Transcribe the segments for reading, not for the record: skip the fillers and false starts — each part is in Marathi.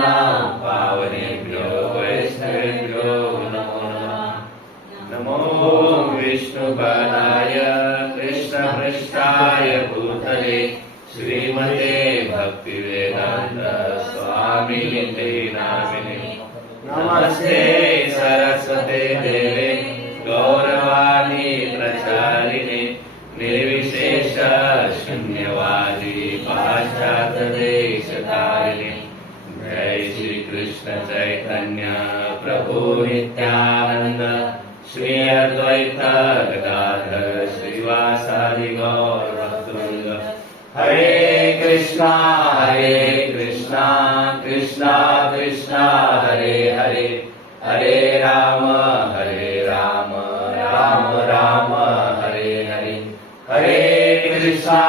पतितानां पावनेभ्यो वैष्णवेभ्यो नमो नमः। नमो विष्णुपादाय कृष्णपृष्ठाय भूतले श्रीमते भक्तिवेदांत स्वामिनिते नामिने। नमस्ते सरस्वते देवे गौरवाणी प्रचारिणे निर्विशेष शून्यवादी पाश्चात्य देशधारिणे। जय श्री कृष्ण चैतन्य प्रभु नित्यानंद श्री अद्वैत गदाधर श्रीवासादि गौर भक्तवृंद। हरे कृष्णा कृष्णा कृष्णा हरे हरे, हरे राम राम राम हरे हरे। हरे कृष्णा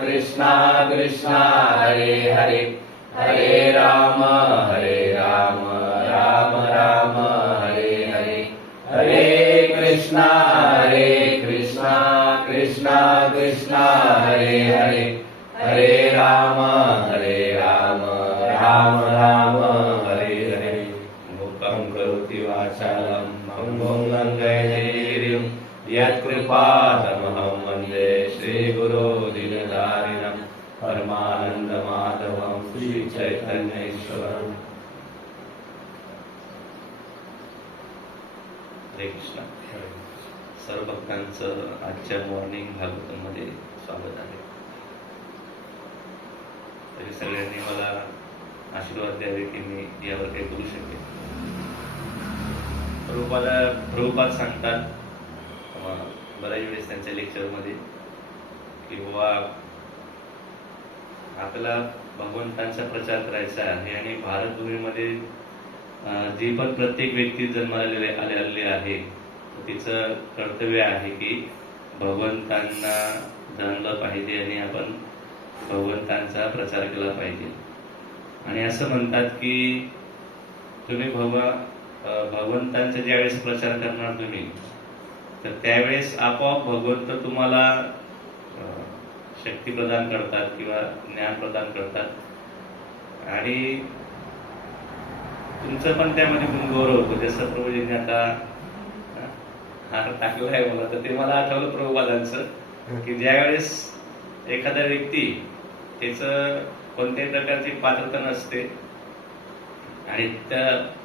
कृष्णा कृष्णा हरे हरे, हरे राम राम राम हरे हरे। हरे कृष्णा कृष्णा कृष्णा हरे हरे, हरे राम राम राम हरे हरे। मूकं करोति वाचालं भंगं लंघयेत् यत्कृपातमहं वन्दे श्रीगुरो दीनदारिणं परमानन्दमाधवं श्रीचैतन्येश्वरम्। हरे कृष्ण। सर्व भक्तांचं आजच्या मॉर्निंग भागवतामध्ये स्वागत आहे। तरी सगळ्यांनी मला आशीर्वाद द्यावे की मी यावर काही करू शकेन। प्रभुपाद सांगतात बऱ्याच वेळेस त्यांच्या लेक्चरमध्ये की बुवा आपल्याला भगवंतांचा प्रचार करायचा आहे आणि भारतभूमीमध्ये जी पण प्रत्येक व्यक्ती जन्माला आलेली आहे तिचं कर्तव्य आहे की भगवंतांना जाणलं पाहिजे आणि आपण भगवंतांचा प्रचार केला पाहिजे। आणि असं म्हणतात की तुम्ही भगवंतांचा ज्यावेळेस प्रचार करणार तुम्ही तर त्यावेळेस आपोआप भगवंत तुम्हाला शक्ती प्रदान करतात किंवा ज्ञान प्रदान करतात आणि तुमचं पण त्यामध्ये गुणगौरव होतो। जसं प्रभूजींनी आता हार टाकलं आहे मला तर ते मला आठवलं प्रभुपादांचं की ज्यावेळेस एखादा व्यक्ती त्याचं कोणत्याही प्रकारची पात्रता नसते आणि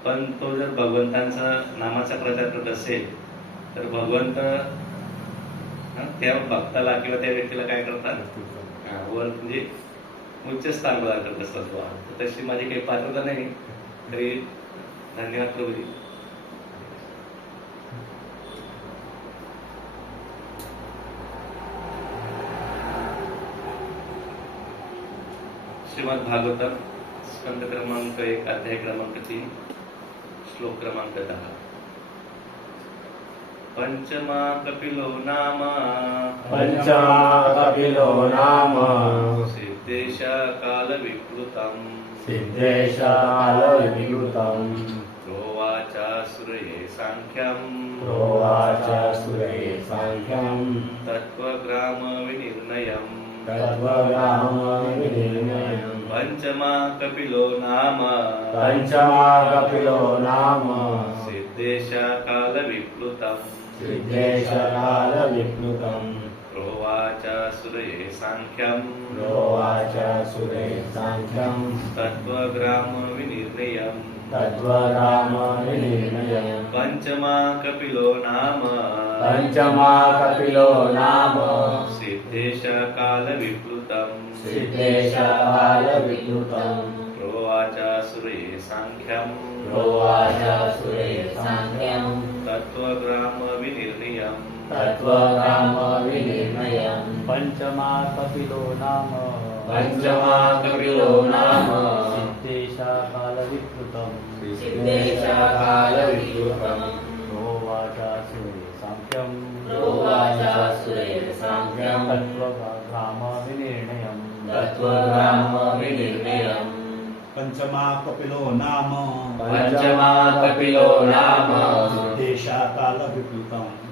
पण तो जर भगवंतांचा नामाचा प्रचार करत असेल तर भगवंत त्या भक्ताला किंवा त्या व्यक्तीला काय करतात वर म्हणजे उच्च स्थान प्रदान करत असतात। तशी माझी काही पात्रता नाही तरी धन्यवाद प्रभूजी। श्रीमद् भागवतम स्कंद क्रमांक 1 अध्याय क्रमांक 3 श्लोक क्रमांक 10। पंचमा कपिलो नाम सिद्धेश काल विकृतम प्रोवाचा सुरये सांख्यम तत्वग्राम विनिर्णयम्। पंचमा कपिलो नाम सिद्धेश काल विप्लुतम् प्रोवाच सुरये सांख्यम् तत्वग्राम विनिर्णयम्। पंचमा कपिलो नाम सिद्धेश काल विप्लुतम् प्रोवाच सुरये सांख्यम् तत्वग्राम विनिर्णयम्। पंचमा कपिलो नाम सिद्धेश काल विप्लुतम् प्रोवाच सुरये सांख्यम् तत्वग्राम विनिर्णयम्। पंचमा कपिलो नाम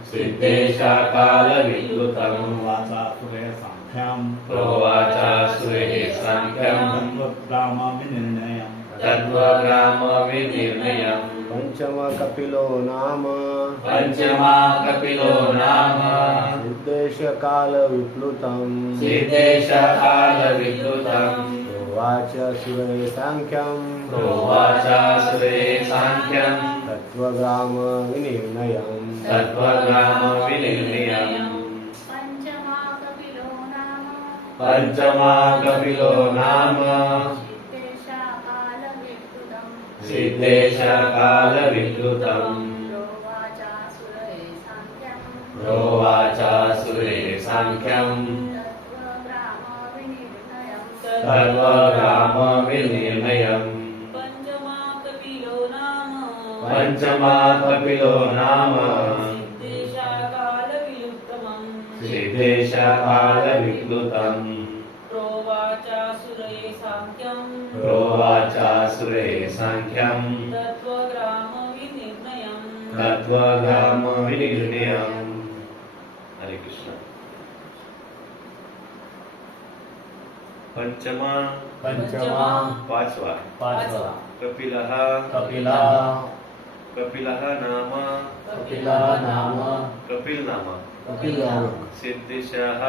सिद्धेश काल विप्लुतम् वाचा सुरय सांख्यम् सांख्यम प्रोवाचासुरे सांख्यम तत्त्वग्रामविनिर्णयम् तत्त्वग्रामविनिर्णयम् पंचम कपिलो नाम पंचमा कपिलो नाम सिद्धेश काल विप्लुतम् सिद्धेशकालविद्युतम् प्रोवाच सुरे सांख्यम् प्रोवाचासुरे सांख्यम् तत्त्वग्राम विनिर्णयम् तत्त्वग्रामविनिर्णयम् पंचमा कपिलो नाम पंचमा कपिलो नाम सिद्धेशाकालविद्युतम् सिद्धेशकालविद्युतम् प्रोवाचासुरे सांख्यम् प्रोवाचासुरे सांख्यम् तत्त्वग्रामविनिर्णयम् तत्त्वग्रामविनिर्णयम् पंचमा कपिलो नाम पंचमा कपिलो नाम सिद्धेशाकालविलुप्तमम् सिद्धेशकालविद्युतम् प्रोवाचासुरे सांख्यम् प्रोवाचासुरे सांख्यम् तत्त्वग्रामविनिर्णयम् तत्त्वग्रामविनिर्णयम्. हरे कृष्ण. पंचमा पंचमा पाचवा पाचवा कपिलः कपिला कपिलः नाम कपिला नाम कपिल नाम कपिला सिद्धेशः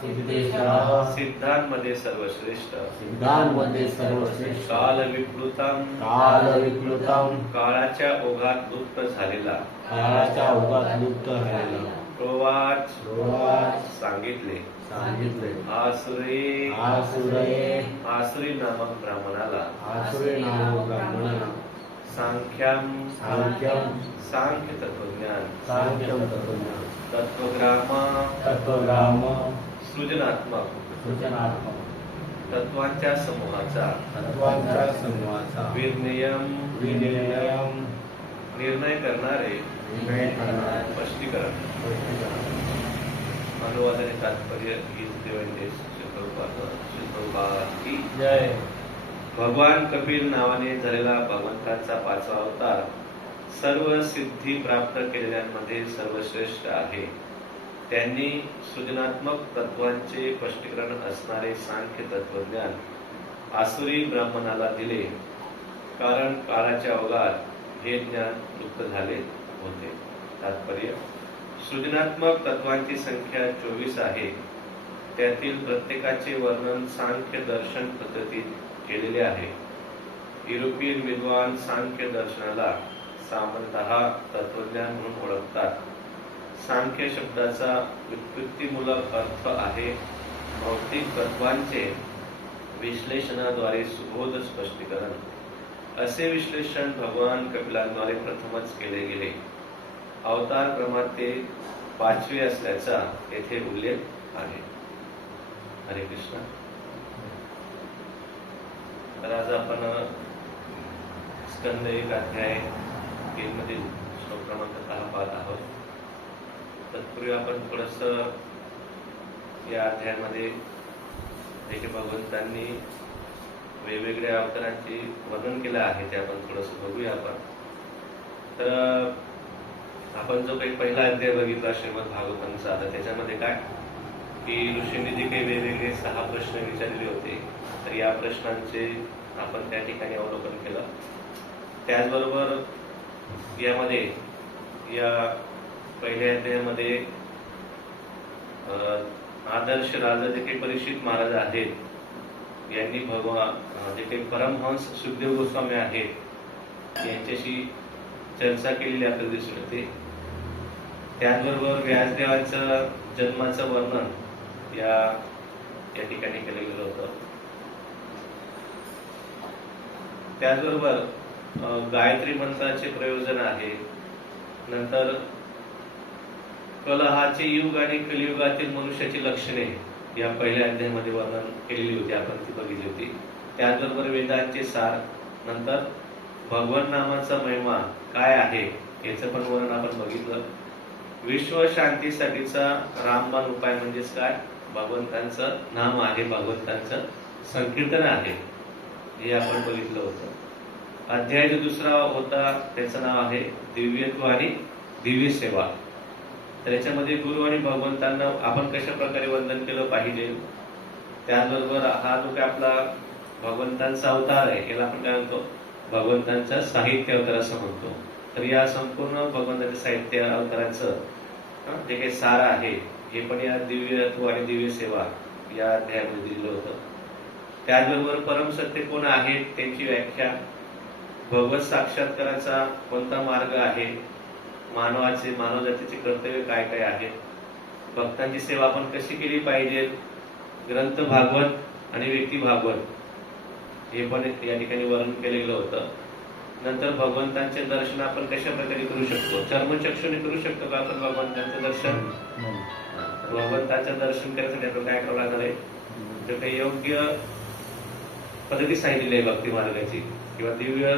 सिद्धेशः सिद्धांमध्ये सर्वश्रेष्ठ सिद्धांमध्ये सर्वश्रेष्ठ कालविप्लुतम काल विप्लुतम् काळाच्या ओघात लुप्त झालेला काळाच्या ओघात लुप्त झालेला प्रोवाच प्रोवाच सांगितले सांगितले आसुरे आसुरी नामक ब्राह्मणाला आसुरे नाम ब्राह्मणा सांख्यम सांख्यम सांख्य तत्वज्ञान सांख्यम तत्त्वज्ञान तत्वग्राम तत्वग्राम सृजनात्मक सूचनात्मक तत्वांच्या समूहाचा तत्वांच्या समूहाचा विनिर्णयम विनिर्णयम निर्णय करणारे निर्णय करणारे स्पष्टीकरण अनुवाद आणि तात्पर्य हीच देवेंद्र की जय. भगवान कपिल नावाने झालेला भगवंताचा पाचवा अवतार सर्व सिद्धी प्राप्त केलेल्यांमध्ये सर्वश्रेष्ठ आहे. त्यांनी सृजनात्मक तत्वांचे स्पष्टीकरण असणारे सांख्य तत्वज्ञान आसुरी ब्राह्मणाला दिले, कारण काळाच्या ओघात हे ज्ञान लुप्त झाले होते. तात्पर्य: सृजनात्मक तत्वांची संख्या 24 आहे. त्यातील प्रत्येकाचे वर्णन सांख्य दर्शन पद्धतीत केलेले आहे. युरोपियन विद्वान सांख्य दर्शनाला सामान्यतः तत्वज्ञान म्हणून ओळखतात. सांख्य शब्दाचा व्युत्पत्तीमूलक अर्थ आहे भौतिक तत्वांचे विश्लेषणाद्वारे सुबोध स्पष्टीकरण. असे विश्लेषण भगवान कपिलांद्वारे प्रथमच केले गेले. अवतार क्रमात ते 5वे असल्याचा येथे उल्लेख आहे. हरे कृष्ण. तर आज आपण स्कंद 1 अध्याय 3 मधील श्लोक क्रमांक 10 पाहत आहोत. तत्पूर्वी आपण थोडस या अध्यायामध्ये जे भगवंतांनी वेगवेगळ्या अवतारांचे वर्णन केलं आहे ते आपण थोडस बघूया. तर आपण जो काही पहिला अध्याय बघितला श्रीमद भागवतांचा, तर त्याच्यामध्ये काय की ऋषींनी जे काही वेगवेगळे 6 प्रश्न विचारले होते, तर या प्रश्नांचे आपण त्या ठिकाणी अवलोकन केलं. त्याचबरोबर यामध्ये या पहिल्या अध्यायामध्ये आदर्श राजा जे काही परीक्षित महाराज आहेत यांनी भगवान जे काही परमहंस सुखदेव गोस्वामी आहेत यांच्याशी चर्चा केलेली आपल्याला दिसून येते. त्याचबरोबर व्यासदेवांचं जन्माचं वर्णन या ठिकाणी केलं गेलं होतं. त्याचबरोबर गायत्री मंत्राचे प्रयोजन आहे. नंतर कलहाचे युग आणि कलियुगातील मनुष्याची लक्षणे या पहिल्या अध्यायामध्ये वर्णन केलेली होती, आपण ती बघितली होती. त्याचबरोबर वेदांचे सार, नंतर भगवान नामाचा महिमा काय आहे याचं पण वर्णन आपण बघितलं. विश्व शांतीसाठीचा रामबाण उपाय म्हणजेच काय, भगवंतांचं नाम आहे, भगवंतांचं संकीर्तन आहे, हे आपण बघितलं होतं. अध्याय जो दुसरा होता त्याचं नाव आहे दिव्यत्व आणि दिव्य सेवा. तर याच्यामध्ये गुरु आणि भगवंतांना आपण कशा प्रकारे वंदन केलं पाहिजे त्याचबरोबर हा जो काही आपला भगवंतांचा अवतार आहे याला आपण काय म्हणतो, भगवंतांचा साहित्य अवतार असं म्हणतो. तर या संपूर्ण भगवंताच्या साहित्य अवताराचं जे काही सार आहे हे पण या दिव्यत्व आणि दिव्य सेवा या अध्यायामध्ये दिलं होतं. त्याचबरोबर परमसत्य कोण आहेत त्यांची व्याख्या, भगवत साक्षात्काराचा कोणता मार्ग आहे, मानव जातीचे कर्तव्य काय काय आहेत, भक्तांची सेवा आपण कशी केली पाहिजे, ग्रंथ भागवत आणि व्यक्ती भागवत हे पण या ठिकाणी वर्णन केलं गेलं होतं. नंतर भगवंतांचे दर्शन आपण कशा प्रकारे करू शकतो, चर्मचक्षुने करू शकतो का आपण भगवंतांचं दर्शन? भगवंताचं दर्शन करण्यासाठी आपण काय करावं लागणार आहे, जो काही योग्य पद्धती सांगितलेली आहे भक्ती मार्गाची किंवा दिव्य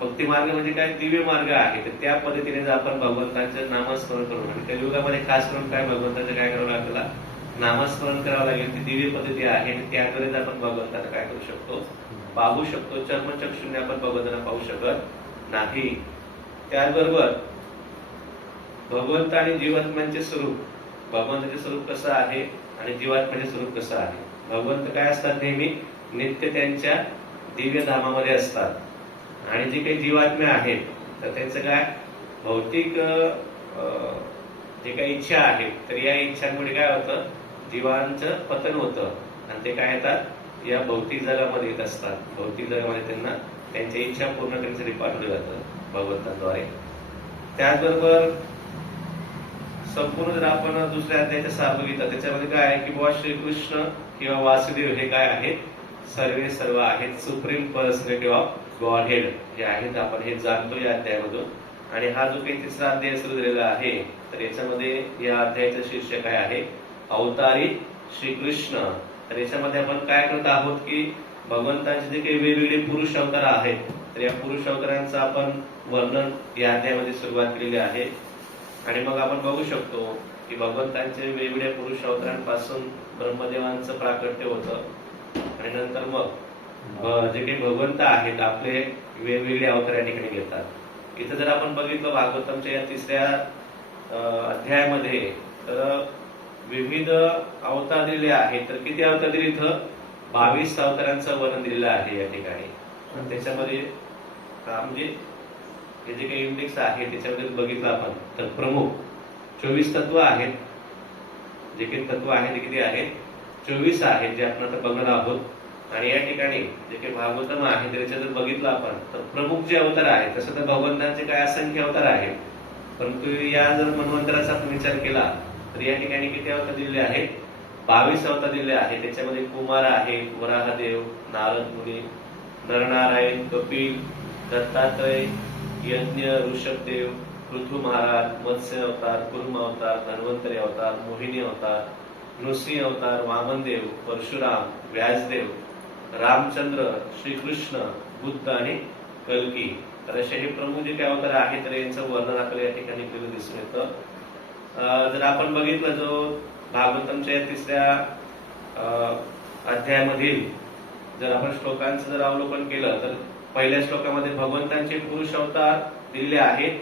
भक्ती मार्ग म्हणजे काय, दिव्य मार्ग आहे. तर त्या पद्धतीने जर आपण भगवंतांचं नामस्मरण करून, आणि कलियुगामध्ये खास करून काय भगवंताचं काय करावं लागलं, नामस्मरण करावं लागेल. ती दिव्य पद्धती आहे आणि त्याद्वारेच आपण भगवंताला काय करू शकतो, पाहू शकतो. चर्मचक्षुने आपण भगवंताला पाहू शकत नाही. त्याचबरोबर भगवंत आणि जीवात्म्यांचे स्वरूप, भगवंताचे स्वरूप कसं आहे आणि जीवात्म्याचे स्वरूप कसं आहे. भगवंत काय असतात, नेहमी नित्य त्यांच्या दिव्य धामामध्ये असतात. आणि जे काही जीवात्म्या आहेत तर त्यांचं काय, भौतिक जे काही इच्छा आहेत तर या इच्छांमुळे काय होतं, जीवांचं पतन होतं आणि ते काय येतात, या भौतिक जगामध्ये येत असतात. भौतिक जगामध्ये त्यांना त्यांच्या इच्छा पूर्ण करण्यासाठी पाठवलं जातं भगवंतांद्वारे. त्याचबरोबर संपूर्ण जर आपण दुसऱ्या अध्यायाचा सार बघितला त्याच्यामध्ये काय आहे की बाबा श्रीकृष्ण किंवा वासुदेव हे काय आहेत, सर्वे सर्व आहेत, supreme personality of God head जे आहेत आपण हे जाणतो या अध्यायामधून. आणि हा जो काही तिसरा अध्याय सुरू झालेला आहे तर याच्यामध्ये या अध्यायाचं शीर्षक काय आहे, अवतारी श्रीकृष्ण. तर याच्यामध्ये आपण काय करत आहोत की भगवंतांचे जे काही वेगवेगळे पुरुष अवतार आहेत तर या पुरुष अवतारांचं आपण वर्णन या अध्यायामध्ये सुरुवात केलेली आहे. आणि मग आपण बघू शकतो की भगवंतांचे वेगवेगळ्या पुरुष अवतारांपासून ब्रह्मदेवांचं प्राकट्य होतं आणि नंतर मग जे काही भगवंत आहेत आपले वेगवेगळे अवतार या ठिकाणी घेतात. इथं जर आपण बघितलं भागवतमच्या या तिसऱ्या अध्यायामध्ये तर विविध अवतार दिलेले आहेत. तर किती अवतार दिले इथं, 22 अवतारांचं वर्णन दिलेलं आहे या ठिकाणी. त्याच्यामध्ये म्हणजे हे जे काही इंडेक्स आहे त्याच्यामध्ये बघितलं आपण तर प्रमुख 24 तत्व आहेत. जे काही तत्व आहेत ते किती आहेत, 24 आहेत जे आपण आता बघणार आहोत. आणि या ठिकाणी जे काही भागवतम आहे त्याच्यात बघितलं आपण तर प्रमुख जे अवतार आहेत, तसं तर भगवंतांचे काय असंख्य अवतार आहेत, परंतु या जर मन्वंतराचा आपण विचार केला तर या ठिकाणी किती अवतार दिलेले आहेत, 22 अवतार दिलेले आहेत. त्याच्यामध्ये कुमार आहेत, वराहदेव, नारद मुनी, नरनारायण, कपिल, दत्तात्रय, यज्ञ, ऋषभदेव, पृथु महाराज, मत्स्य अवतार, कुर्म अवतार, धन्वंतरी अवतार, मोहिनी अवतार, नृसिंह अवतार, वामनदेव, परशुराम, व्यासदेव, रामचंद्र, श्रीकृष्ण, बुद्ध आणि कल्की. तर असे हे प्रमुख जे काही अवतार आहेत तर यांचं वर्णन आपल्याला या ठिकाणी केलं दिसून येतं. जर आपण बघितलं जो भागवतमच्या तिसऱ्या अध्यायामधील जर आपण श्लोकांचं जर अवलोकन केलं तर पहिल्या श्लोकामध्ये भगवंतांचे पुरुष अवतार दिलेले आहेत.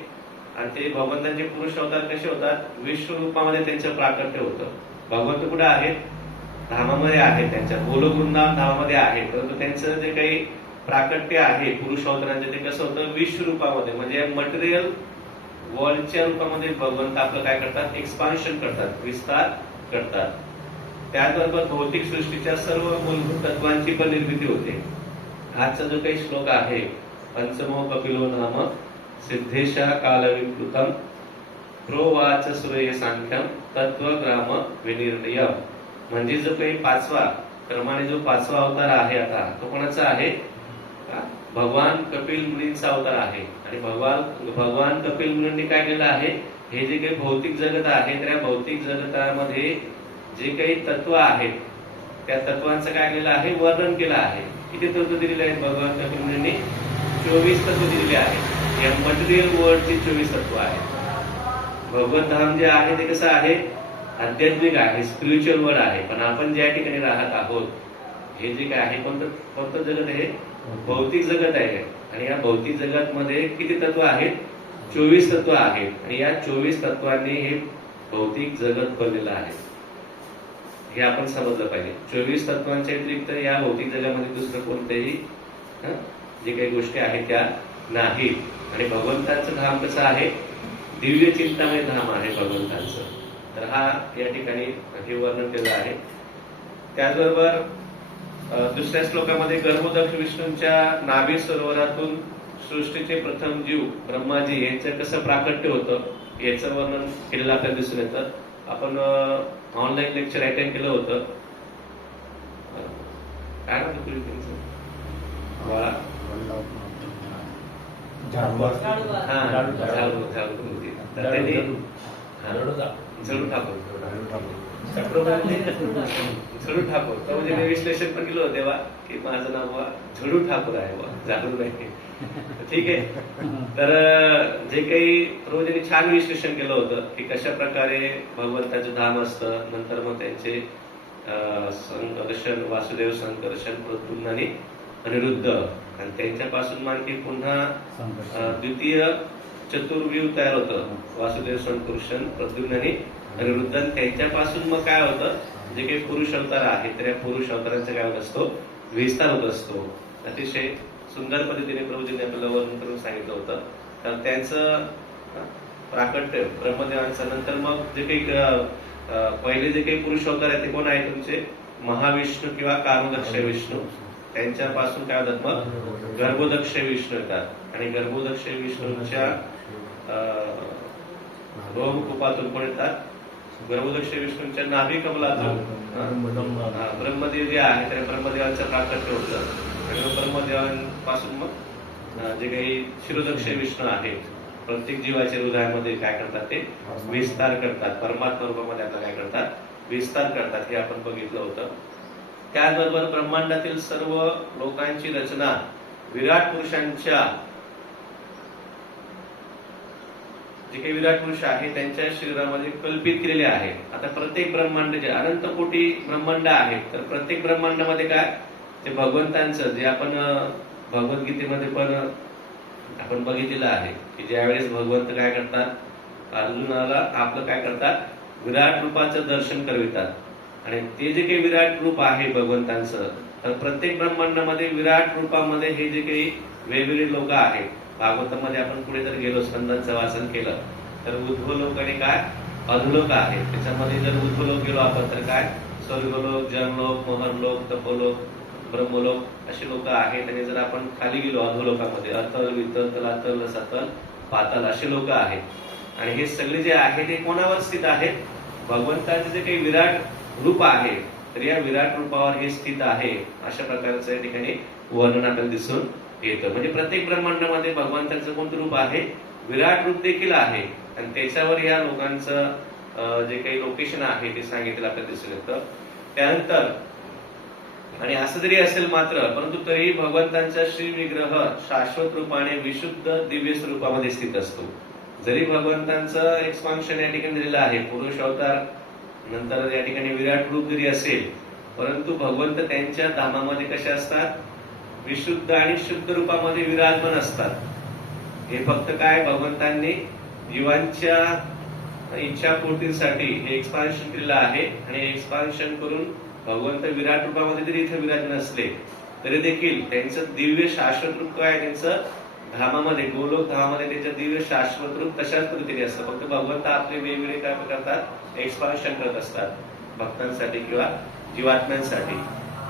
आणि ते भगवंतांचे पुरुष अवतार कसे होतात, विश्वरूपामध्ये त्यांचं प्राकट्य होतं. भगवंत कुठे आहेत, धामामध्ये आहेत, त्यांच्या गोलोकवृंदावन धामामध्ये आहेत. परंतु त्यांचं जे काही प्राकट्य आहे पुरुष अवतारांचे ते कसं होतं, विश्वरूपामध्ये म्हणजे मटेरियल वर्ल्डच्या रूपामध्ये भगवंत आपलं काय करतात, एक्सपान्शन करतात, विस्तार करतात. त्याचबरोबर भौतिक सृष्टीच्या सर्व मूलभूत तत्वांची पण निर्मिती होते. आजचा जो काही श्लोक आहे, पंचमो कपिलो नाम सिद्धेशा कालविकृतम प्रोवाच सूर्य सांख्यम तत्वग्राम विनिर्णयम. म्हणजे जो काही पाचवा क्रमाने जो पाचवा अवतार आहे आता तो कोणाचा आहे, भगवान कपिल मुनींचा अवतार आहे. आणि भगवान कपिल मुनींनी काय केलं आहे, हे जे काही भौतिक जगत आहे तर या भौतिक जगतामध्ये जे काही तत्व आहेत त्या तत्वांचं काय केलेलं आहे, वर्णन केलं आहे. किती तत्व दिलेले आहेत भगवान कपिल मुनींनी, 24 तत्व दिलेले आहेत. या मटेरियल वर्ल्डची 24 तत्व आहेत. भगवत धाम जे आहे ते कसं आहे, आध्यात्मिक आहे, स्पिरिच्युअल वर्ल्ड आहे. पण आपण ज्या ठिकाणी राहत आहोत हे जे काय आहे कोणतं जगत आहे, भौतिक जगत आहे. आणि या भौतिक जगत मध्ये किती तत्व आहेत, 24 तत्व आहेत. आणि या 24 तत्वांनी हे भौतिक जगत बनलेलं आहे. हे आपण समजलं पाहिजे. 24 तत्वांच्या व्यतिरिक्त या भौतिक जगामध्ये दुसरं कोणतेही जे काही गोष्टी आहेत त्या नाहीत. आणि भगवंतांचं धाम कसं आहे, दिव्य चिंतामय धाम आहे भगवंतांचं. तर हा या ठिकाणी हे वर्णन केलं आहे. त्याचबरोबर दुसऱ्या श्लोकामध्ये गर्भोदक्ष विष्णूंच्या नाभी सरोवरातून सृष्टीचे प्रथम जीव ब्रह्माजी यांचं कसं प्राकट्य होतं याचं वर्णन केलेलं आपल्याला दिसून येतं. आपण ऑनलाईन लेक्चर अटेंड केलं होतं. काय होतं तुम्ही त्यांचं बाळा? झाडूबाज. हा, झाडू होती. तर त्यांनी झडू ठाकूर झडू ठाकूर प्रभूजीने विश्लेषण पण केलं होतं तेव्हा की माझं नाव बा झडू ठाकूर आहे बा, झाडू नाही. ठीक आहे. तर जे काही प्रभूजीने छान विश्लेषण केलं होतं की कशा प्रकारे भगवंताचं धाम असतं. नंतर मग त्यांचे संकर्षण, वासुदेव संकर्षण, प्रद्युम्न आणि अनिरुद्ध, आणि त्यांच्यापासून आणखी पुन्हा द्वितीय चतुर्व्यूह तयार होतं. वासुदेव संकर्षण, प्रद्युम्न आणि अनिरुद्ध. त्यांच्यापासून मग काय होतं, जे काही पुरुष अवतार आहेत तर या पुरुष अवतारांचा काय होत असतो, विस्तार होत असतो. अतिशय सुंदर पद्धतीने प्रभूजींनी आपल्याला वर्णन करून सांगितलं होतं. तर त्यांचं प्राकट्य ब्रह्मदेवांचं, नंतर मग जे काही पहिले जे काही पुरुष अवतार आहेत ते कोण आहे तुमचे, महाविष्णू किंवा कामदक्ष विष्णू. त्यांच्यापासून काय होतात मग गर्भोदक्ष विष्णू येतात. आणि गर्भोदक्ष विष्णूंच्या रोमकुपातून कोण येतात, गर्भोदक्ष विष्णूंच्या नाभी कमलातून ब्रह्मदेव जे आहे त्या ब्रह्मदेवांचं प्राकट्य होतं. आणि ब्रह्मदेवांपासून मग जे काही शिरोदक्ष विष्णू आहेत प्रत्येक जीवाच्या हृदयामध्ये काय करतात, ते विस्तार करतात. परमात्मा रूपामध्ये आपल्याला काय करतात, विस्तार करतात. हे आपण बघितलं होतं. त्याचबरोबर ब्रह्मांडातील सर्व लोकांची रचना विराट पुरुषांच्या, जे काही विराट पुरुष आहे त्यांच्या शरीरामध्ये कल्पित केलेले आहे. आता प्रत्येक ब्रह्मांड, जे अनंत कोटी ब्रह्मांड आहेत, तर प्रत्येक ब्रह्मांडामध्ये काय, ते भगवंतांचं, जे आपण भगवद्गीतेमध्ये पण आपण बघितलेलं आहे की ज्यावेळेस भगवंत काय करतात, अर्जुनाला आपलं काय करतात, विराट रूपाचं दर्शन करवितात. आणि ते जे काही विराट रूप आहे भगवंतांचं, तर प्रत्येक ब्रह्मांडामध्ये विराट रूपामध्ये हे जे काही वेगवेगळे लोक आहेत. भागवतामध्ये आपण पुढे जर गेलो, स्कंदांचं वाचन केलं तर ऊर्ध्वलोक आणि काय अधोलोक आहे. त्याच्यामध्ये जर ऊर्ध्वलोक गेलो आपण तर काय स्वर्गलोक, जनलोक, मोहनलोक, तपोलोक, ब्रह्मलोक अशी लोक आहेत. आणि जर आपण खाली गेलो अधोलोकामध्ये अतल, वितल, तलातल, सतल, पाताल अशी लोक आहेत. आणि हे सगळे जे आहे ते कोणावर स्थित आहेत, भगवंताचे जे काही विराट रूप आहे तर या विराट रूपावर हे स्थित आहे. अशा प्रकारचं या ठिकाणी वर्णन आपल्याला दिसून येतं. म्हणजे प्रत्येक ब्रह्मांडामध्ये भगवंताचं कोणतं रूप आहे, विराट रूप देखील आहे. आणि त्याच्यावर या लोकांचं जे काही लोकेशन आहे ते सांगितलं आपल्याला दिसून येतं. त्यानंतर आणि असं जरी असेल मात्र, परंतु तरीही भगवंतांचा श्री विग्रह शाश्वत रूपाने विशुद्ध दिव्य स्वरूपामध्ये स्थित असतो. जरी भगवंतांचं एक्सपान्शन या ठिकाणी दिलेलं आहे, पुरुष अवतार नंतर या ठिकाणी विराट रूप जरी असेल, परंतु भगवंत त्यांच्या धामामध्ये कसे असतात, विशुद्ध आणि शुद्ध रूपामध्ये विराजमान असतात. हे फक्त काय भगवंतांनी जीवांच्या इच्छापूर्तीसाठी हे एक्सपान्शन केलेलं आहे. आणि एक्सपान्शन करून भगवंत विराट रूपामध्ये जरी इथे विराजमान असले तरी देखील त्यांचं दिव्य शाश्वत रूप काय, त्यांचं धामामध्ये, गोलोक धामामध्ये त्यांचं दिव्य शाश्वत रूप तशाच पद्धतीने असतं. फक्त भगवंत आपले वेगवेगळे काय करतात, एक्सपान्शन करत असतात भक्तांसाठी किंवा जीवात्म्यांसाठी.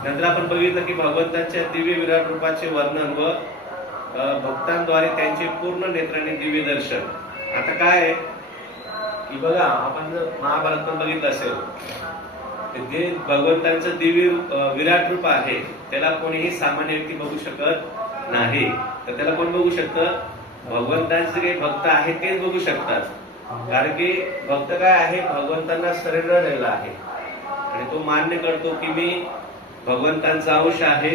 नंतर आपण बघितलं की भगवंतांच्या दिव्य विराट रूपाचे वर्णन व भक्तांद्वारे त्यांचे पूर्ण नेत्राने दिव्य दर्शन. आता काय आहे की बघा, आपण जर महाभारत पण बघितलं असेल, जे भगवंतांचं दिव्य विराट रूप आहे त्याला कोणीही सामान्य व्यक्ती बघू शकत नाही. तर त्याला कोण बघू शकतं, भगवंतांचे काही भक्त आहेत तेच बघू शकतात. कारण की भक्त काय आहे, भगवंतांना सरेंडर झालेला आहे आणि तो मान्य करतो की मी भगवंतांचा अंश आहे.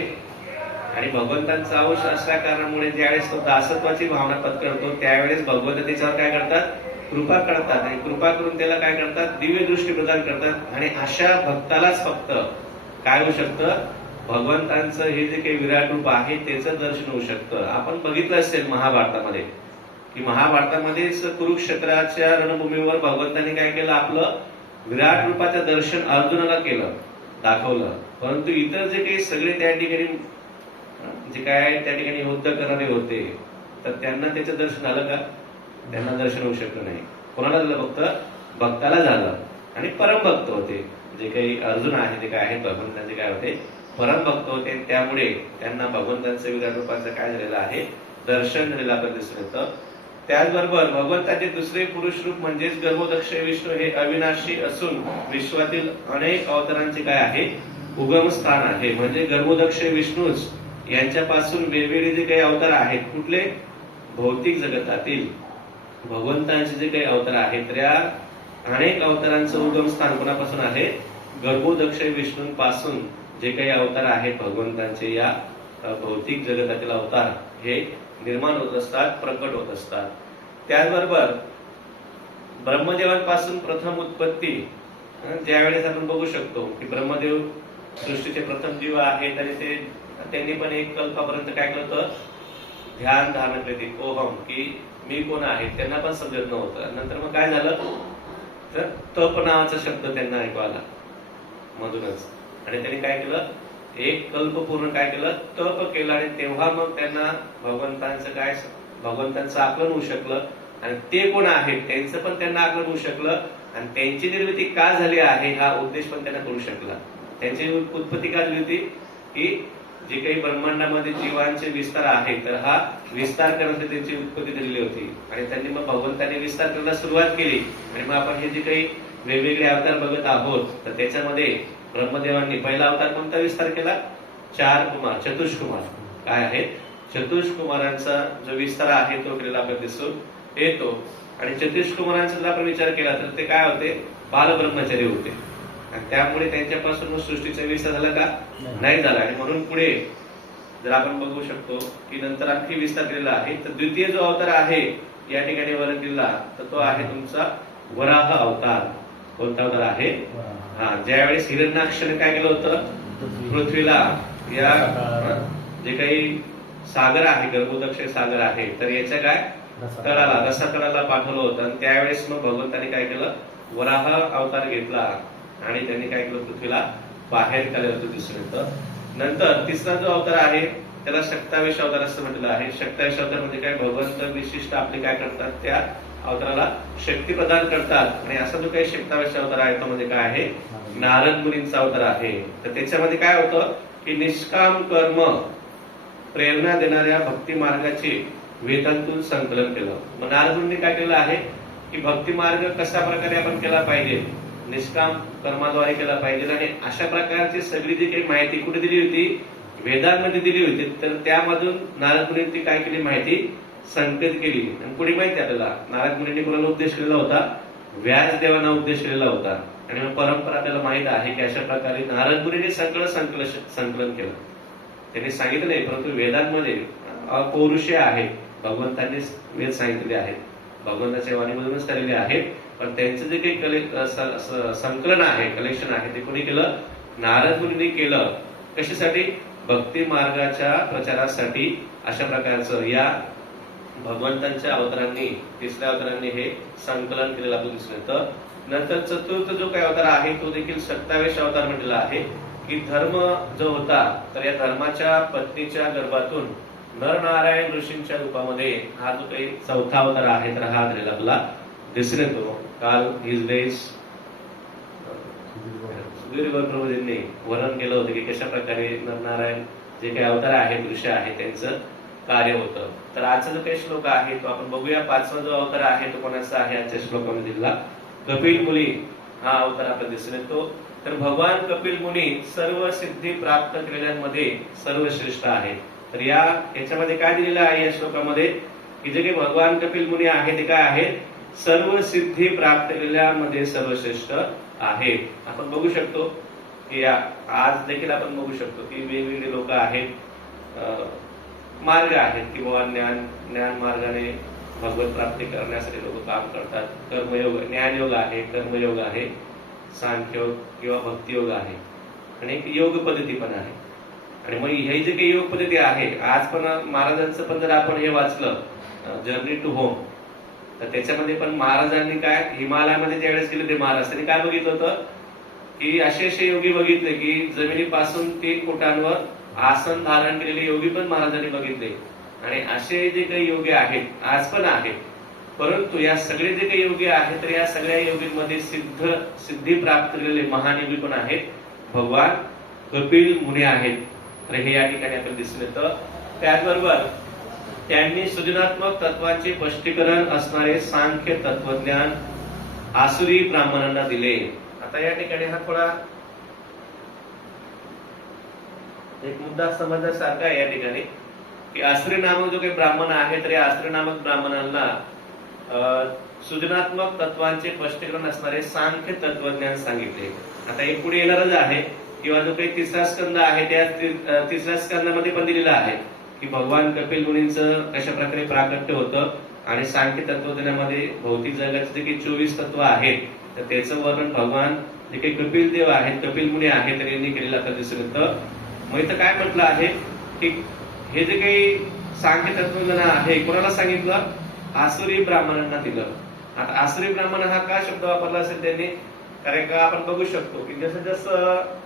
आणि भगवंतांचा अंश असल्या कारणामुळे ज्यावेळेस तो दासत्वाची भावना पत्करतो त्यावेळेस भगवंत त्याच्यावर काय करतात, कृपा करतात. आणि कृपा करून त्याला काय करतात, दिव्य दृष्टी प्रदान करतात. आणि अशा भक्तालाच फक्त काय होऊ शकतं, भगवंतांचं हे जे काही विराट रूप आहे त्याचं दर्शन होऊ शकतं. आपण बघितलं असेल महाभारतामध्ये की महाभारतामध्येच कुरुक्षेत्राच्या रणभूमीवर भगवंतांनी काय केलं, आपलं विराट रूपाचं दर्शन अर्जुनाला केलं, दाखवलं. परंतु इतर जे काही सगळे त्या ठिकाणी जे काय त्या ठिकाणी युद्ध करणारे होते, तर त्यांना त्याचं दर्शन आलं का? त्यांना दर्शन होऊ शकलं नाही. कोणाला झालं? फक्त भक्ताला झालं. आणि परमभक्त होते जे काही अर्जुन आहे, ते काय आहे भगवंतांचे काय होते? परमभक्त होते. त्यामुळे त्यांना भगवंतांचं विराट रूपाचं काय झालेलं आहे? दर्शन झालेलं आपल्याला दिसून येतं. त्याचबरोबर भगवंताचे दुसरे पुरुष रूप म्हणजेच गर्भोदक्ष विष्णू हे अविनाशी असून विश्वातील अनेक अवतारांचे काय आहे? उगम स्थान आहे. म्हणजे गर्भोदक्ष विष्णूच यांच्यापासून वेगवेगळे जे काही अवतार आहेत, कुठले? भौतिक जगतातील भगवंतांचे जे काही अवतार आहेत, त्या अनेक अवतारांचं उगम स्थान कोणापासून आहे? गर्भोदक्ष विष्णूंपासून जे काही अवतार आहेत भगवंतांचे, या भौतिक जगतातील अवतार हे निर्माण होत असतात, प्रकट होत असतात. त्याचबरोबर ब्रह्मदेवांपासून प्रथम उत्पत्ती, ज्यावेळेस आपण बघू शकतो की ब्रह्मदेव सृष्टीचे प्रथम जीव आहेत आणि त्यांनी पण एक कल्पापर्यंत काय केलं होतं? ध्यान धारणा केली, ओहम, की मी कोण आहे त्यांना पण समजत नव्हतं. नंतर मग काय झालं? तर तप नावाचा शब्द त्यांना ऐकू आला मधूनच, आणि त्यांनी काय केलं? एक कल्प पूर्ण काय केलं? तप केलं. आणि तेव्हा मग त्यांना भगवंतांचं आकलन होऊ शकलं, आणि ते कोण आहेत त्यांचं पण त्यांना आकलन होऊ शकलं, आणि त्यांची निर्मिती का झाली आहे हा उद्देश पण त्यांना कळू शकला. त्यांची उत्पत्ती का झाली होती? की जे काही ब्रह्मांडामध्ये जीवांचे विस्तार आहे, तर हा विस्तार करण्यासाठी त्यांची उत्पत्ती झालेली होती. आणि त्यांनी मग भगवंतांनी विस्तार करायला सुरुवात केली. आणि मग आपण हे जे काही वेगवेगळे अवतार बघत आहोत, तर त्याच्यामध्ये ब्रह्मदेवांनी पहिला अवतार कोणता विस्तार केला? 4 कुमार, चतुष्कुमार काय आहेत? चतुष्कुमारांचा जो विस्तार आहे तो केलेला आपल्याला दिसून येतो. आणि चतुष्कुमारांचा जर आपण विचार केला तर ते काय होते? बालब्रह्मचारी होते. आणि त्यामुळे त्यांच्यापासून सृष्टीचा विस्तार झाला का? नाही झाला. आणि म्हणून पुढे जर आपण बघू शकतो की नंतर आणखी विस्तार केलेला आहे. तर द्वितीय जो अवतार आहे या ठिकाणी वर्णन केला, तर तो आहे तुमचा वराह अवतार. कोणता अवतार आहे? ज्यावेळेस हिरण्याक्षने काय केलं होतं? पृथ्वीला, या जे काही सागर आहे, गर्भोदक्ष सागर आहे, तर याच्या काय तळाला, रसातळाला पाठवलं होतं. आणि त्यावेळेस मग भगवंतांनी काय केलं? वराह अवतार घेतला आणि त्यांनी काय केलं? पृथ्वीला बाहेर काढलं दिसून येतं. नंतर तिसरा जो अवतार आहे त्याला शक्तावेश अवतार असं म्हटलेलं आहे. शक्तावेश अवतार म्हणजे काय? भगवंत विशिष्ट आपले काय करतात? त्या अवताराला शक्ती प्रदान करतात. आणि असा जो काही शक्तावेश अवतार आहे तो म्हणजे काय आहे? नारद मुनींचा अवतार आहे. तर त्याच्यामध्ये काय होतं की निष्काम कर्म प्रेरणा देणाऱ्या भक्ती मार्गाचे वेदांतून संकलन केलं. मग नारद मुनींनी काय केलं आहे की भक्ती मार्ग कशा प्रकारे आपण केला पाहिजे? निष्काम कर्माद्वारे केला पाहिजे. आणि अशा प्रकारची सगळी जी काही माहिती कुठे दिली होती? वेदांमध्ये दिली होती. तर त्यामधून नारद मुनींनी काय केली? माहिती संकलित केली. आणि पुढे माहिती आपल्याला नारद मुनींनी कोणाला उपदेश केलेला होता? व्यासदेवांना उपदेश केलेला होता. आणि मग परंपरा आपल्याला माहित आहे की अशा प्रकारे नारद मुनींनी संकलन केलं. त्यांनी सांगितलं नाही, परंतु वेदांमध्ये पौरुषे आहेत, भगवंतांनी वेद सांगितलेले आहेत, भगवंताच्या वाणीमधूनच झालेले आहेत. पण त्यांचं जे काही संकलन आहे, कलेक्शन आहे, ते कोणी केलं? नारद मुनींनी केलं. कशासाठी? भक्ती मार्गाच्या प्रचारासाठी. अशा प्रकारचं या भगवंतांच्या अवतारांनी, तिसऱ्या अवतारांनी हे संकलन केलेलं आपल्याला दिसून येतं. नंतर चतुर्थ जो काही अवतार आहे तो देखील शक्तावेश अवतार म्हटलेला आहे. की धर्म जो होता, तर या धर्माच्या पत्नीच्या गर्भातून नरनारायण ऋषींच्या रूपामध्ये हा जो काही चौथा अवतार आहे, तर हा झालेला आपला दिसून येतो. काल हिज डेज सुधीर प्रभूजींनी वर्णन केलं होतं की कशा प्रकारे नरनारायण जे काही अवतार आहेत, ऋषी आहेत, त्यांचं कार्य होतं. तर आजचा जो काही श्लोक आहे तो आपण बघूया. 5वा जो अवतार आहे तो कोणाचा आहे आजच्या श्लोकामध्ये दिला? कपिल मुनी हा अवतार आपल्याला दिसून येतो. तर भगवान कपिल मुनी सर्व सिद्धी प्राप्त केलेल्यांमध्ये सर्वश्रेष्ठ आहे. तर याच्यामध्ये काय दिलेलं आहे या श्लोकामध्ये? की जे काही भगवान कपिल मुनी आहे ते काय आहेत? सर्व सिद्धी प्राप्त केलेल्यामध्ये सर्वश्रेष्ठ आहे. आपण बघू शकतो की आज देखील आपण बघू शकतो की वेगवेगळे लोक आहेत, मार्ग आहेत की बाबा ज्ञान मार्गाने भगवत प्राप्ती करण्यासाठी लोक काम करतात. कर्मयोग, ज्ञानयोग आहे, कर्मयोग आहे, सांख्योग किंवा भक्तियोग आहे, आणि एक योग पद्धती पण आहे. आणि मग हे जे काही योग पद्धती आहे, आज पण महाराजांचं पण जर आपण हे वाचलं, जर्नी टू होम, तर त्याच्यामध्ये पण महाराजांनी काय हिमालयामध्ये ज्यावेळेस गेले ते महाराज त्यांनी काय बघितलं होतं की असे योगी बघितले की जमिनीपासून 3 फुटांवर आसन धारण केलेले योगी पण महाराजांनी बघितले. आणि असे जे काही योगी आहेत आज पण आहेत, परंतु या सगळे जे काही योगी आहेत तर या सगळ्या योगींमध्ये सिद्धी प्राप्त केलेले महान योगी पण आहेत, भगवान कपिल मुनी आहेत. तर हे या ठिकाणी आपल्याला दिसून येतं. त्याचबरोबर त्यांनी सृजनात्मक तत्वाचे स्पष्टीकरण असणारे सांख्य तत्वज्ञान आसुरी ब्राह्मणांना दिले. आता या ठिकाणी हा थोडा एक मुद्दा समजण्यासारखा आहे या ठिकाणी की आसुरी नामक जो काही ब्राह्मण आहे तर या आसुरी नामक ब्राह्मणांना सृजनात्मक तत्वांचे स्पष्टीकरण असणारे सांख्य तत्वज्ञान सांगितले. आता एक पुढे येणारच आहे किंवा जो काही 3रा स्कंद आहे त्या 3ऱ्या स्कंदामध्ये पण दिलेला आहे की भगवान कपिल मुनींचं कशा प्रकारे प्राकट्य होतं आणि सांख्य तत्वज्ञानामध्ये भौतिक जगाचे जे काही 24 तत्व आहेत तर त्याचं वर्णन भगवान जे काही कपिल देव आहेत, कपिल मुनी आहेत तर यांनी केलेलं आता दिसून येतं. मग इथं काय म्हटलं आहे की हे जे काही सांख्य तत्वज्ञान आहे कोणाला सांगितलं? आसुरी ब्राह्मणांना दिलं. आता आसुरी ब्राह्मण हा का शब्द वापरला असेल त्यांनी? कारण का आपण बघू शकतो की जसं जसं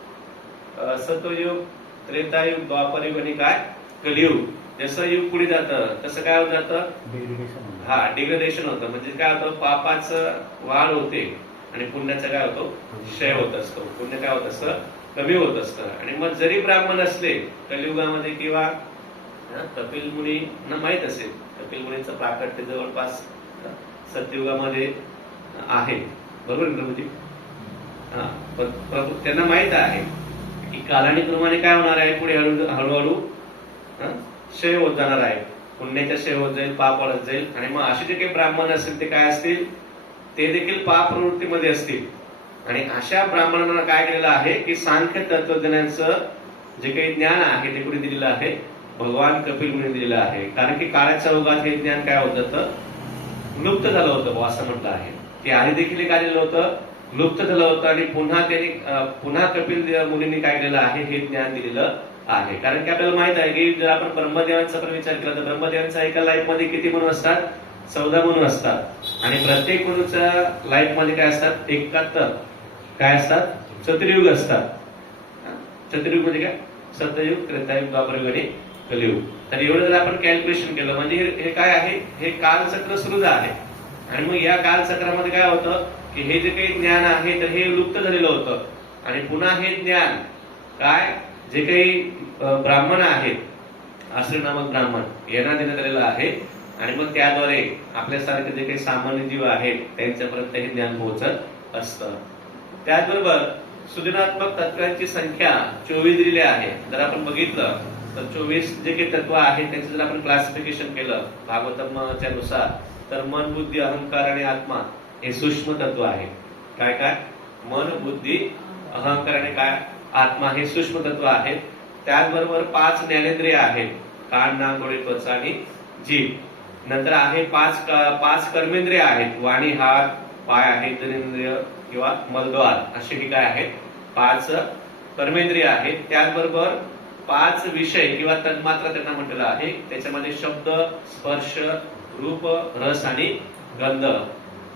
सतयुग, त्रेतायुग, द्वापरयुग आणि काय कलियुग, जसं युग पुढे जातं तसं काय होत जातं? डिग्रेडेशन होतं. म्हणजे काय होतं? पापाचं वाढ होते आणि पुण्याचा काय होतो? क्षय होत असतो. पुण्य काय होत असतं? कमी होत असतं. आणि मग जरी ब्राह्मण असले कलियुगामध्ये किंवा कपिल मुनींना माहित असेल, कपिल मुनींचं प्राकट्य जवळपास सत्ययुगामध्ये आहे, बरोबर प्रभूजी? त्यांना माहित आहे की कालानुक्रमाने काय होणार आहे, पुढे हळूहळू क्षय होत जाणार आहे, पुण्याचा क्षय होत जाईल, पाप वाढत जाईल. आणि मग असे जे काही ब्राह्मण असतील ते काय असतील? ते देखील पाप प्रवृत्तीमध्ये असतील. आणि अशा ब्राह्मणांना काय केलेलं आहे की सांख्य तत्वज्ञानाचं जे काही ज्ञान आहे ते कुठे दिलेलं आहे? भगवान कपिल मुनी दिलेलं आहे. कारण की काळाच्या ओघात हे ज्ञान काय होत जातं? लुप्त झालं होतं असं म्हटलं आहे. ते आधी देखील एक आलेलं होतं, लुप्त झालं होतं आणि पुन्हा कपिल मुनींनी काय केलेलं आहे? हे ज्ञान दिलेलं आहे. कारण की आपल्याला माहित आहे की जर आपण ब्रह्मदेवांचा पण विचार केला तर ब्रह्मदेवांचा एका लाईफ मध्ये किती मनू असतात? 14 मनू असतात. आणि प्रत्येक मनूच्या लाईफ मध्ये काय असतात? 71 काय असतात? चतुर्युग असतात. चतुर्युग म्हणजे काय? सत्ययुग, त्रेतायुग, द्वापरयुग आणि कलियुग. तर एवढं जर आपण कॅल्क्युलेशन केलं म्हणजे हे काय आहे? हे कालचक्र सुरू आहे. आणि मग या कालचक्रामध्ये काय होतं की हे जे काही ज्ञान आहे तर हे लुप्त झालेलं होतं आणि पुन्हा हे ज्ञान काय जे काही ब्राह्मण आहेत, आसुरी नामक ब्राह्मण यांना देण्यात आलेलं आहे. आणि मग त्याद्वारे आपल्यासारखे जे काही सामान्य जीव आहेत त्यांच्यापर्यंत हे ज्ञान पोहोचत असतं. त्याचबरोबर सृजनात्मक तत्वांची संख्या 24 दिलेली आहे. जर आपण बघितलं तर 24 जे काही तत्व आहेत त्यांचं जर आपण क्लासिफिकेशन केलं भागवतमच्या नुसार तर मन, बुद्धी, अहंकार आणि आत्मा हे सूक्ष्म तत्व आहे. काय काय? मन, बुद्धी, अहंकार आणि काय आत्मा हे सूक्ष्म तत्व आहेत. त्याचबरोबर 5 ज्ञानेंद्रिय आहेत, कान, नाक, डोळे, त्वचा आणि जीभ. नंतर आहे 5 कर्मेंद्रिय आहेत, वाणी, हात, पाय आहेत, जनेंद्रिय किंवा मलद्वार असे हे काय आहेत? 5 कर्मेंद्रिय आहेत. त्याचबरोबर 5 विषय किंवा तन्मात्रा त्यांना म्हटलेलं आहे. त्याच्यामध्ये शब्द, स्पर्श, रूप, रस आणि गंध.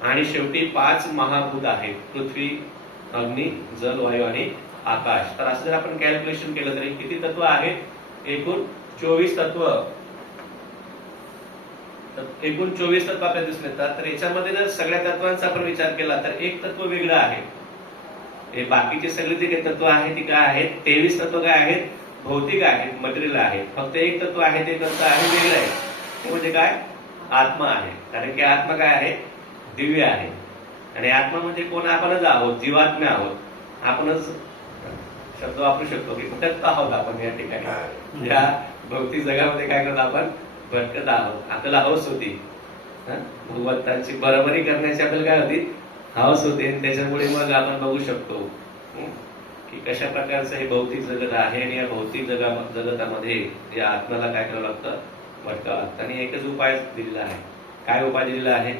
आणि शेवटी 5 महाभूत आहेत, पृथ्वी, अग्नी, जल, वायू आणि आकाश. तर असं जर आपण कॅल्क्युलेशन केलं तरी किती तत्व आहेत? एकूण 24 तत्व. एकूण 24 तत्व आपल्याला दिसून येतात. तर याच्यामध्ये जर सगळ्या तत्वांचा आपण विचार केला तर एक तत्व वेगळं आहे. हे बाकीचे सगळे जे काही तत्व आहेत ती काय आहेत? 23 तत्व काय आहेत? भौतिक आहेत, मटेरियल आहेत. फक्त एक तत्व आहे ते तत्व आहे वेगळं आहे, ते म्हणजे काय? आत्मा आहे. कारण की आत्मा काय आहे? दिव्य आहे. आणि आत्मा म्हणजे कोण? आपणच आहोत, जीवात्म्या आहोत. आपणच शब्द वापरू शकतो की भटकत आहोत आपण या ठिकाणी. या भौतिक जगामध्ये काय करतो आपण? भटकत आहोत. आपल्याला हौस होती भगवंताची बरोबरी करण्याची, आपल्याला काय होती? हौस होती. त्याच्यामुळे मग आपण बघू शकतो की कशा प्रकारचं हे भौतिक जगत आहे. आणि या भौतिक जगतामध्ये या आत्म्याला काय करावं लागतं? भटकावं लागतं. आणि एकच उपाय दिलेला आहे. काय उपाय दिलेला आहे?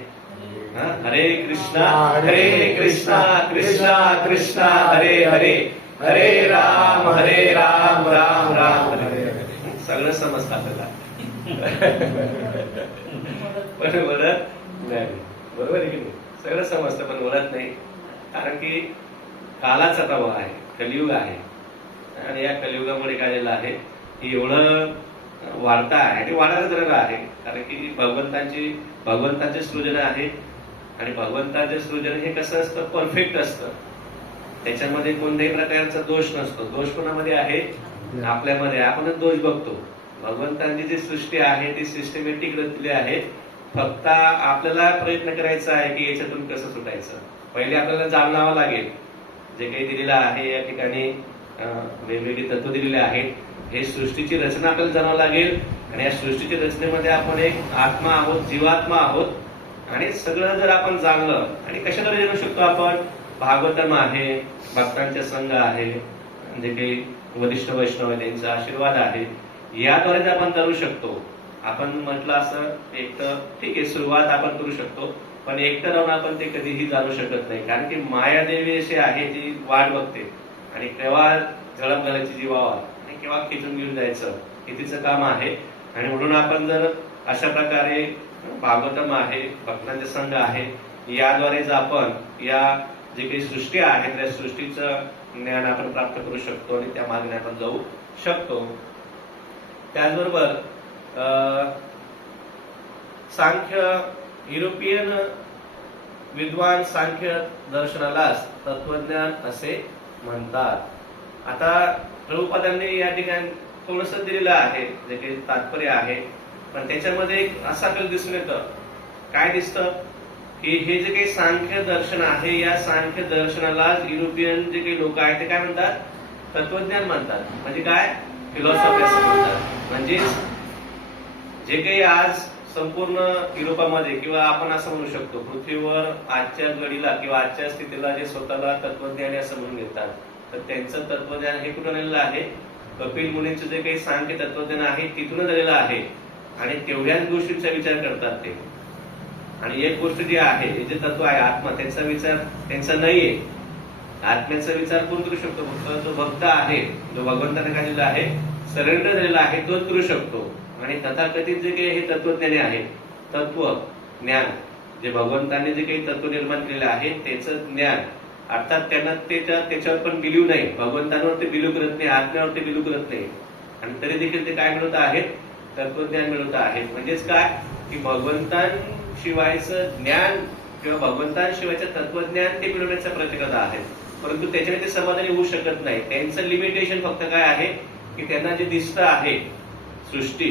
हरे कृष्णा हरे कृष्णा कृष्णा कृष्णा हरे हरे, हरे राम राम राम हरे हरे. सगळं समजतं आपल्याला. पण वळत नाही. बरोबर आहे की नाही? सगळं समजतं पण वळत नाही. कारण की कालाचा प्रभाव आहे, कलियुग आहे. आणि या कलियुगामुळे काय झालेलं आहे की एवढं वाढता आहे आणि वाढायला जरा आहे. कारण की भगवंताचे सृजन आहे आणि भगवंताचे सृजन हे कसं असतं, परफेक्ट असतं. त्याच्यामध्ये कोणत्याही प्रकारचा दोष नसतो. दोष कोणामध्ये आहे? आपल्यामध्ये. आपणच दोष बघतो. भगवंतांची जी सृष्टी आहे ती सिस्टमॅटिक रचलेली आहे. फक्त आपल्याला प्रयत्न करायचा आहे की याच्यातून कसं सुटायचं. पहिले आपल्याला जाणावं लागेल. जे काही दिलेलं आहे या ठिकाणी वेगवेगळी तत्व दिलेले आहेत. हे सृष्टीची रचना आपल्याला जाणावं लागेल आणि या सृष्टीच्या रचनेमध्ये आपण एक आत्मा आहोत, जीवात्मा आहोत. आणि सगळं जर आपण जाणलं आणि कशाद्वारे जाणू शकतो आपण? भागवतम आहे, भक्तांचे संघ आहे, जे काही वरिष्ठ वैष्णव आहे त्यांचा आशीर्वाद आहे, याद्वारे जर आपण जाणू शकतो. आपण म्हटलं असं एक तर ठीक आहे, सुरुवात आपण करू शकतो, पण एकटं राहून आपण ते कधीही जाणू शकत नाही. कारण की मायादेवी अशी आहे जी वाट बघते आणि केव्हा झडप घालायची जीवावर आणि केव्हा खिचून घेऊन जायचं हे तिचं काम आहे. आणि म्हणून आपण जर अशा प्रकारे भागवतम आहे, भक्तांचे संघ आहे, याद्वारे जर आपण या जे काही सृष्टी आहे त्या सृष्टीचं ज्ञान आपण प्राप्त करू शकतो आणि त्या मार्गाने आपण जाऊ शकतो. त्याचबरोबर सांख्य, युरोपियन विद्वान सांख्य दर्शनालाच तत्वज्ञान असे म्हणतात. आता प्रभुपादांनी या ठिकाणी थोडस दिलेलं आहे, जे काही तात्पर्य आहे, पण त्याच्यामध्ये एक असं आपल्याला दिसून येतं. काय दिसतं की हे जे काही सांख्य दर्शन आहे या सांख्य दर्शनाला युरोपियन जे काही लोक आहेत ते काय म्हणतात? तत्वज्ञान म्हणतात. म्हणजे काय? फिलॉसॉफी असं म्हणतात. म्हणजे जे काही आज संपूर्ण युरोपामध्ये किंवा आपण असं म्हणू शकतो पृथ्वीवर आजच्या घडीला किंवा आजच्या स्थितीला जे स्वतःला तत्वज्ञानी असं म्हणून घेतात, तर त्यांचं तत्वज्ञान हे कुठून आलेलं आहे? कपिल मुनींचं जे काही सांख्य तत्वज्ञान आहे तिथूनच आलेलं आहे. आणि तेवढ्याच गोष्टींचा विचार करतात ते. आणि एक गोष्ट जी आहे, जे तत्व आहे आत्मा, त्यांचा विचार त्यांचा नाहीये. आत्म्याचा विचार कोण करू शकतो? फक्त जो भक्त आहे, जो भगवंताने काय दिलेला आहे, सरेंडर झालेला आहे, तोच करू शकतो. आणि तथाकथित जे काही हे तत्वज्ञानी आहे, तत्व ज्ञान, जे भगवंताने जे काही तत्व निर्माण केलेलं आहे त्याचं ज्ञान, अर्थात त्यांना त्याच्यावर पण बिलीव नाही, भगवंतांवर ते बिलीव करत नाही, आत्म्यावर ते बिलीव करत नाही. आणि तरी देखील ते काय मिळवत आहेत? तत्वज्ञान मिळवत आहेत. म्हणजेच काय की भगवंतांशिवायचं ज्ञान किंवा भगवंतांशिवायचं तत्वज्ञान ते मिळवण्याचा प्रयत्न करत आहेत. परंतु त्याच्याने ते समाधानी होऊ शकत नाही. त्यांचं लिमिटेशन फक्त काय आहे की त्यांना जे दिसतं आहे सृष्टी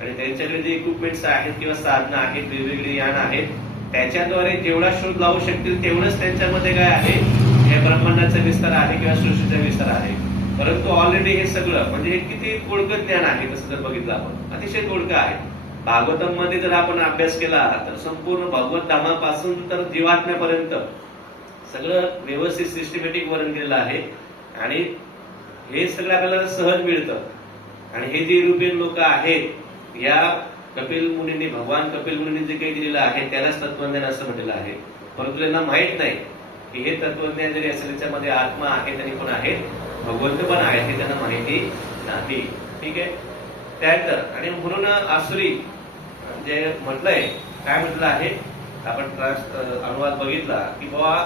आणि त्यांच्याकडे जे इक्विपमेंट्स आहेत किंवा साधनं आहेत, वेगवेगळे यान आहेत, त्याच्याद्वारे जेवढा शोध लावू शकतील तेवढंच त्यांच्यामध्ये काय आहे, या ब्रह्मांडाचा विस्तार आहे किंवा सृष्टीचा विस्तार आहे. परंतु ऑलरेडी हे सगळं म्हणजे हे किती तोडकं ज्ञान आहे. तसं जर बघितलं आपण अतिशय तोडकं आहे. भागवतम मध्ये जर आपण अभ्यास केला तर संपूर्ण भगवत धामापासून तर जीवात्म्यापर्यंत सगळं व्यवस्थित सिस्टमॅटिक वर्णन केलेलं आहे. आणि हे सगळं आपल्याला सहज मिळतं. आणि हे जे युरोपियन लोक आहेत, या कपिल मुनींनी, भगवान कपिल मुनींनी जे काही दिलेलं आहे त्यालाच तत्वज्ञान असं म्हटलेलं आहे. परंतु त्यांना माहित नाही की हे तत्वज्ञान जरी असेल त्याच्यामध्ये आत्मा आहे, त्यांनी पण आहे, भगवंत पण आहे, हे त्यांना माहिती नाही. ठीक आहे. त्यानंतर आणि म्हणून आसुरी जे म्हटलंय, काय म्हटलं आहे आपण अनुवाद बघितला की बाबा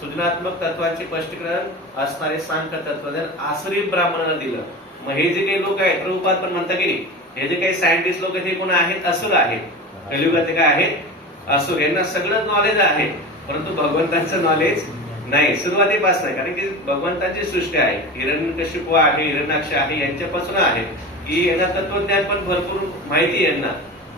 सृजनात्मक तत्वांचे स्पष्टीकरण असणारे सांख्य तत्वज्ञान आसुरी ब्राह्मणाला दिलं. मग हे जे काही लोक आहेत, प्रभुपाद पण म्हणता की हे जे काही सायंटिस्ट लोक आहेत हे कोण आहेत? असुर आहेत. कलियुगात काय आहेत? असुर. यांना सगळं नॉलेज आहे परंतु भगवंतांचं नॉलेज नाही सुरुवातीपासून. कारण की भगवंतांची सृष्टी आहे, हिरण्यकशिपू आहे, हिरण्याक्ष आहे, यांच्यापासून आहे की यांना तत्वज्ञान पण भरपूर माहिती यांना,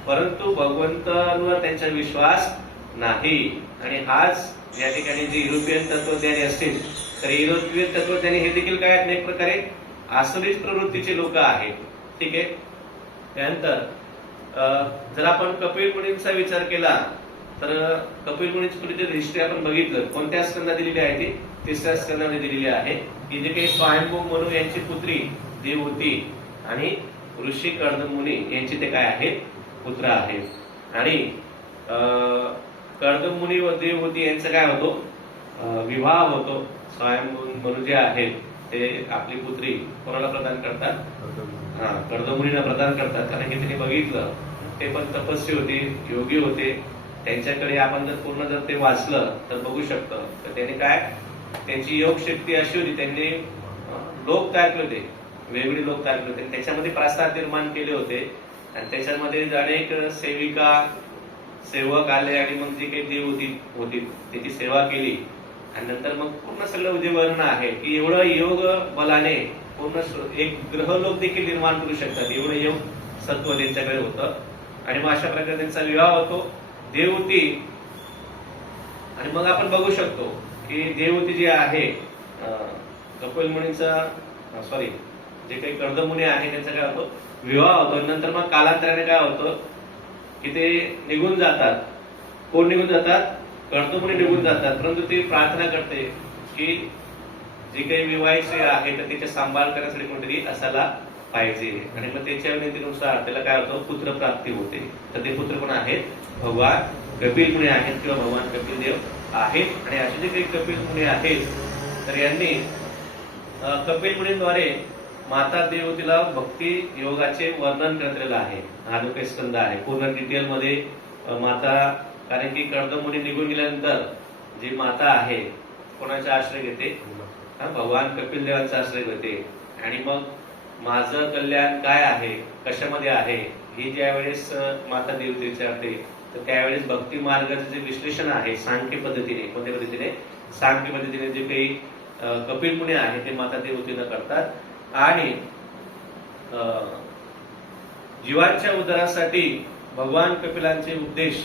परंतु भगवंतांवर त्यांचा विश्वास नाही. आणि आज या ठिकाणी जे युरोपियन तत्वज्ञानी असतील तर युरोपियन तत्वज्ञानी हे देखील काय आहेत? एक प्रकारे आसुरीच प्रवृत्तीचे लोक आहेत. ठीक आहे. त्यानंतर जर आपण कपिल मुनींचा विचार केला तर कपिल मुनीची पुढे हिस्ट्री आपण बघितलं, कोणत्या स्कंदात दिलेली आहे? ती 3ऱ्या स्कंदामध्ये दिलेली आहे की जे काही स्वयंभू मनु यांची पुत्री देवहूती आणि ऋषी कर्दम मुनी यांचे ते काय आहेत? पुत्र आहेत. आणि कर्दम मुनी व देवहूती यांचा काय होतो? विवाह होतो. स्वयंभू मनु जे आहेत ते आपली पुत्री कोणाला प्रदान करतात? कर्दमुनींना प्रदान करतात, कारण की त्यांनी बघितलं ते पण तपस्वी होते, योगी होते. त्यांच्याकडे आपण जर पूर्ण जर ते वाचलं तर बघू शकतो तर त्यांनी काय, त्यांची योग शक्ती अशी होती, त्यांनी लोक तयार केले होते, वेगवेगळे लोक तयार केले होते, त्याच्यामध्ये प्रासाद निर्माण केले होते आणि त्याच्यामध्ये अनेक सेविका सेवक आले आणि मग जी काही देव होती त्याची सेवा केली आणि नंतर मग पूर्ण सगळं जे वर्णन आहे की एवढं योग बलाने पूर्ण एक ग्रहलोक देखील निर्माण करू शकतात, एवढं योग सत्व त्यांच्याकडे होतं. आणि मग अशा प्रकारे त्यांचा विवाह होतो देवहूती. आणि मग आपण बघू शकतो की देवहूती जी आहे कपिल मुनींचा सॉरी जे काही कर्दमुनी आहे त्यांचा काय होतो, विवाह होतो. नंतर मग कालांतराने काय होतं की ते निघून जातात. कोण निघून जातात? कर्दमुनी निघून जातात. परंतु ती प्रार्थना करते की जे काही विवाहित स्त्री आहे तर तिचे सांभाळ करण्यासाठी कोणतरी असायला पाहिजे. आणि मग त्याच्या विनंतीनुसार त्याला काय होतं, पुत्र प्राप्ती होते. तर ते पुत्र पण आहेत भगवान कपिल मुनी आहेत किंवा भगवान कपिल देव आहेत. आणि असे जे काही कपिल मुनी आहेत तर यांनी कपिल मुनींद्वारे माता देवतीला भक्ती योगाचे वर्णन करण्यात आहे. हा जो काही स्कंद आहे पूर्ण डिटेल मध्ये माता, कारण की कर्दमुनी निघून गेल्यानंतर जी माता आहे कोणाचा आश्रय घेते, भगवान कपिल देवांचा आश्रय घेते. आणि मग माझं कल्याण काय आहे, कशामध्ये आहे, ही ज्या वेळेस माता देवते विचारते तर त्यावेळेस भक्ती मार्गाचं जे विश्लेषण आहे सांख्य पद्धतीने, कोणत्या पद्धतीने, सांख्य पद्धतीने जे काही कपिल मुनी आहे ते माता देवतीनं करतात. आणि जीवांच्या उद्धारासाठी भगवान कपिलांचे उपदेश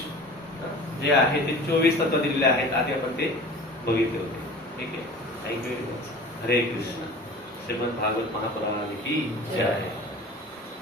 जे आहे ते 24 तत्व दिलेले आहेत. आधी आपण ते बघितले होते. ठीक आहे, थँक्यू. हरे कृष्ण. श्रीमद भागवत महापुराण की जय.